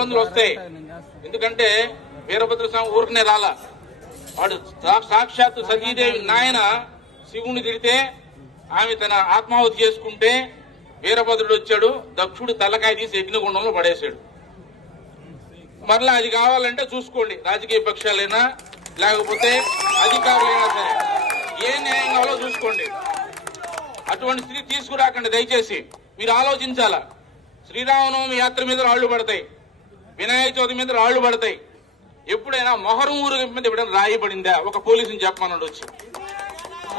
ఇబ్బందులు వస్తాయి. ఎందుకంటే వీరభద్ర స్వామి ఊరికనే రాలా, వాడు సాక్షాత్తు సతీదేవి నాయన శివుని తిడితే ఆమె తన ఆత్మాహుతి చేసుకుంటే వీరభద్రుడు వచ్చాడు, దక్షుడు తలకాయ తీసి అగ్నిగుండంలో పడేశాడు. మరలా అది కావాలంటే చూసుకోండి, రాజకీయ పక్షాలైనా లేకపోతే అధికారులైనా సరే ఏ న్యాయం కావాలో చూసుకోండి. అటువంటి స్థితి తీసుకురాకండి దయచేసి. మీరు ఆలోచించాలా. శ్రీరామనవమి యాత్ర మీద రాళ్లు పడతాయి, వినాయక చవితి మీద రాళ్లు పడతాయి. ఎప్పుడైనా మొహరం ఊరేగింపు మీద ఎప్పుడైనా రాయి పడిందా? ఒక పోలీసుని చెప్పమన్నాడు వచ్చి.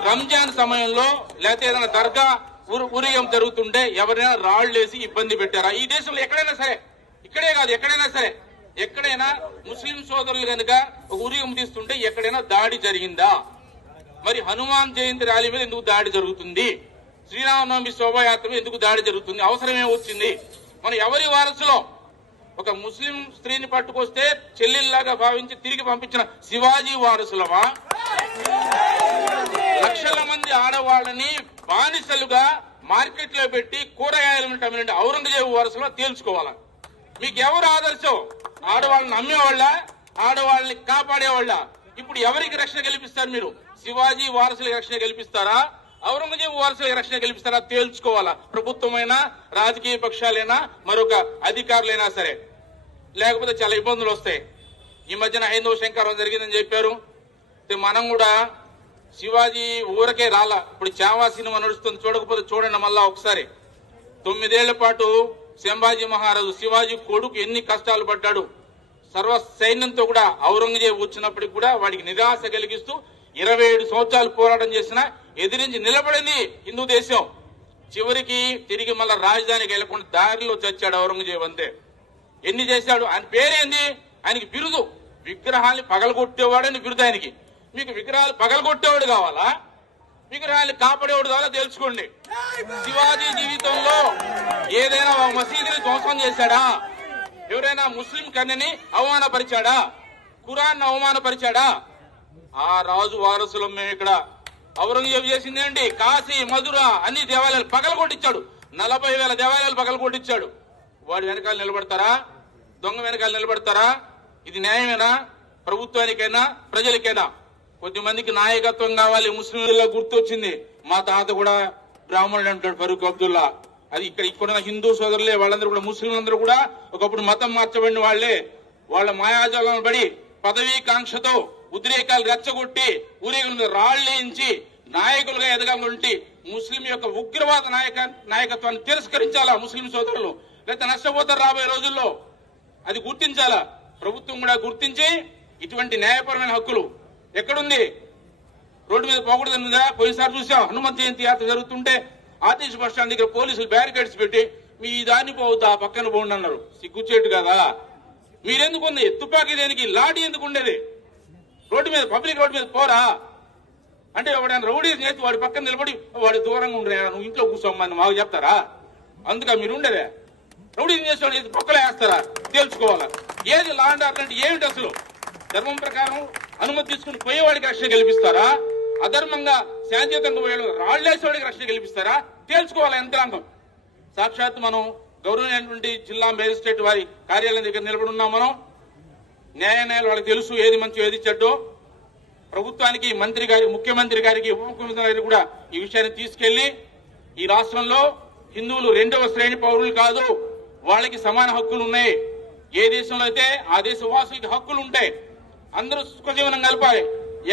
రంజాన్ సమయంలో లేకపోతే ఏదైనా దర్గా ఊరేగింపు జరుగుతుంటే ఎవరైనా రాళ్లు వేసి ఇబ్బంది పెట్టారా? ఈ దేశంలో ఎక్కడైనా సరే, ఇక్కడే కాదు ఎక్కడైనా సరే, ఎక్కడైనా ముస్లిం సోదరులు కనుక ఒక ఊరేగింపు తీస్తుంటే ఎక్కడైనా దాడి జరిగిందా? మరి హనుమాన్ జయంతి ర్యాలీ మీద ఎందుకు దాడి జరుగుతుంది? శ్రీరామనవమి శోభాయాత్ర మీద ఎందుకు దాడి జరుగుతుంది? అవసరమే వచ్చింది? మనం ఎవరి వారసులో? ఒక ముస్లిం స్త్రీని పట్టుకొస్తే చెల్లెల్లాగా భావించి తిరిగి పంపించిన శివాజీ వారసులమా? లక్షల మంది ఆడవాళ్ళని బానిసలుగా మార్కెట్ లో పెట్టి కూరగాయలు ఔరంగజేబు వారసులో తేల్చుకోవాలా? మీకు ఎవరు ఆదర్శం? ఆడవాళ్ళని అమ్మేవాళ్ళ, ఆడవాళ్ళని కాపాడేవాళ్ళ? ఇప్పుడు ఎవరికి రక్షణ కల్పిస్తారు మీరు? శివాజీ వారసులకు రక్షణ కల్పిస్తారా, ఔరంగజేబు వారసులకు రక్షణ కల్పిస్తారా? తేల్చుకోవాలా. ప్రభుత్వమైనా రాజకీయ పక్షాలైనా మరొక అధికారులైనా సరే, లేకపోతే చాలా ఇబ్బందులు వస్తాయి. ఈ మధ్యన హైందవ శంకరం జరిగిందని చెప్పారు. మనం కూడా శివాజీ ఊరకే రాలా. ఇప్పుడు చావా సినిమా నడుస్తుంది, చూడకపోతే చూడండి మళ్ళా ఒకసారి. 9 ఏళ్ల పాటు సంభాజీ మహారాజు శివాజీ కొడుకు ఎన్ని కష్టాలు పడ్డాడు. సర్వ సైన్యంతో కూడా ఔరంగజేబు వచ్చినప్పటికి కూడా వాడికి నిరాశ కలిగిస్తూ 27 సంవత్సరాలు పోరాటం చేసినా ఎదిరించి నిలబడింది హిందూ దేశం. చివరికి తిరిగి మళ్ళా రాజధానికి వెళ్లకుండా దారిలో చచ్చాడు ఔరంగజేబు. అంతే. ఎన్ని చేశాడు? ఆయన పేరేంది? ఆయనకి బిరుదు విగ్రహాన్ని పగలగొట్టేవాడని బిరుదు ఆయనకి. మీకు విగ్రహాలు పగలగొట్టేవాడు కావాలా, విగ్రహాన్ని కాపాడేవాడు కావాలా? తెలుసుకోండి. శివాజీ జీవితంలో ఏదైనా మసీదుని ధ్వంసం చేశాడా? ఎవరైనా ముస్లిం కన్యని అవమానపరిచాడా? ఖురాన్ అవమానపరిచాడా? ఆ రాజు వారసులం మేము. ఇక్కడ ఔరంగజేబు చేసిందేంటి? కాశీ, మధుర అన్ని దేవాలయాలు పగలగొట్టించాడు. 40,000 దేవాలయాలు పగలగొట్టించాడు. వాడి వెనకాల నిలబడతారా? దొంగ వెనకాల నిలబడతారా? ఇది న్యాయమేనా? ప్రభుత్వానికైనా ప్రజలకైనా? కొద్దిమందికి నాయకత్వం కావాలి. ముస్లింలలో గుర్తొచ్చింది, మా తాత కూడా బ్రాహ్మణుడు అంటాడు ఫరూక్ అబ్దుల్లా. అది ఇక్కడ హిందూ సోదరులే, వాళ్ళందరూ కూడా ముస్లింలందరూ కూడా ఒకప్పుడు మతం మార్చబడిన వాళ్లే. వాళ్ళ మాయాజాలను పడి పదవీ కాంక్షతో ఉద్రేకాలు రెచ్చగొట్టి ఊరేగుల మీద రాళ్లేయించి నాయకులుగా ఎదగాలంటే ముస్లిం యొక్క ఉగ్రవాద నాయకత్వాన్ని తిరస్కరించాలా ముస్లిం సోదరులు? లేకపోతే నష్టపోతారు రాబోయే రోజుల్లో. అది గుర్తించాలా. ప్రభుత్వం కూడా గుర్తించి ఇటువంటి న్యాయపరమైన హక్కులు ఎక్కడుంది? రోడ్డు మీద పోకూడదన్నదా? పోయినసారి చూసాం, హనుమంత్ జయంతి యాత్ర జరుగుతుంటే ఆర్టీసీ బస్ స్టాండ్ దగ్గర పోలీసులు బ్యారికేడ్స్ పెట్టి మీ దాన్ని పోవద్దు, ఆ పక్కన పోండి అన్నారు. సిగ్గుచేటు కదా. మీరెందుకు ఉంది? తుపాకీ దేనికి? లాఠీ ఎందుకు ఉండేది? రోడ్డు మీద, పబ్లిక్ రోడ్డు మీద పోరా అంటే ఎవడైనా రౌడీ చేసి వాడి పక్కన నిలబడి వాడి దూరంగా ఉండరా, నువ్వు ఇంట్లో కూర్చోమని మాకు చెప్తారా? అందుక మీరు ఉండేదే. రౌడీ చేసేవాడు పక్కలో వేస్తారా? తెలుసుకోవాలా. ఏది లా అండ్ ఆర్డర్ అంటే ఏమిటి? అసలు ధర్మం ప్రకారం అనుమతి తీసుకుని పోయేవాడికి రక్షణ కల్పిస్తారా? అధర్మంగా శాంతియుతంగా పోయే రాళ్లేసేవాడికి రక్షణ కల్పిస్తారా? తేల్చుకోవాలి యంత్రాంగం. సాక్షాత్ మనం గౌరవమైనటువంటి జిల్లా మేజిస్ట్రేట్ వారి కార్యాలయం దగ్గర నిలబడి ఉన్నాం. మనం న్యాయాలయాలు వాళ్ళకి తెలుసు ఏది మంచి ఏది చెడ్డో. ప్రభుత్వానికి, మంత్రి గారి, ముఖ్యమంత్రి గారికి, ఉప ముఖ్యమంత్రి గారికి కూడా ఈ విషయాన్ని తీసుకెళ్లి ఈ రాష్ట్రంలో హిందువులు 2వ శ్రేణి పౌరులు కాదు, వాళ్ళకి సమాన హక్కులు ఉన్నాయి. ఏ దేశంలో అయితే ఆ దేశ వాసులకి హక్కులు ఉంటాయి. అందరూ సుఖజీవనం కలపాలి.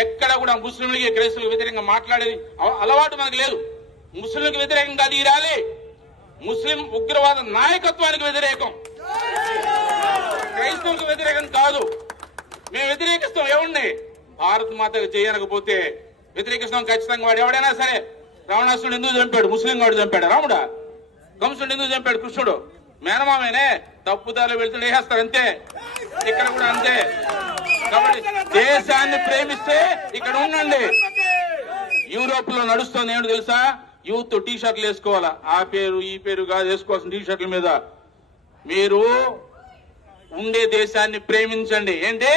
ఎక్కడ కూడా ముస్లింలకి, క్రైస్తవులకు వ్యతిరేకంగా మాట్లాడేది అలవాటు మనకు లేదు. ముస్లింలకు వ్యతిరేకంగా తీరాలి. ముస్లిం ఉగ్రవాద నాయకత్వానికి వ్యతిరేకం, క్రైస్తవులకు వ్యతిరేకం కాదు. మేము వ్యతిరేకిస్తాం. ఏమండి? భారత్ మాతకు చేయనకపోతే వ్యతిరేకిస్తాం ఖచ్చితంగా. వాడు ఎవడైనా సరే. రావణాసుడు ఎందుకు చంపాడు? ముస్లిం వాడు చంపాడు. రాముడా? కంసుడు ఎందుకు చంపాడు? కృష్ణుడు మేనమామేనే. తప్పుదారులు వెళ్తుంటే వేసేస్తారు అంతే. ఇక్కడ కూడా అంతే. కాబట్టి దేశాన్ని ప్రేమిస్తే ఇక్కడ ఉండండి. యూరోప్ లో నడుస్తుంది ఏంటో తెలుసా? యూత్ టీ షర్ట్లు వేసుకోవాలా. ఆ పేరు ఈ పేరు కాదు వేసుకోవాల్సిన టీ షర్ట్ల మీద. మీరు ఉండే దేశాన్ని ప్రేమించండి. ఏంటి?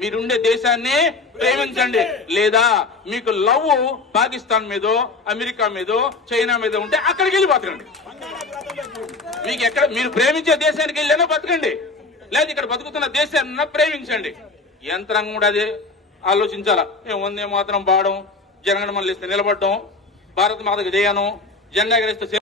మీరుండే దేశాన్ని ప్రేమించండి. లేదా మీకు లవ్ పాకిస్తాన్ మీదో, అమెరికా మీదో, చైనా మీద ఉంటే అక్కడికి వెళ్ళి బతకండి. మీకు ఎక్కడ మీరు ప్రేమించే దేశానికి వెళ్ళినా బతకండి. లేదు ఇక్కడ బతుకుతున్న దేశాన్ని ప్రేమించండి. యంత్రాంగం కూడా అదే ఆలోచించాలా. మేము వందే మాత్రం పాడడం, జనగణమనలు ఇస్తే నిలబడడం, భారత మాతకు జయను, జెండా ఎగరేస్తే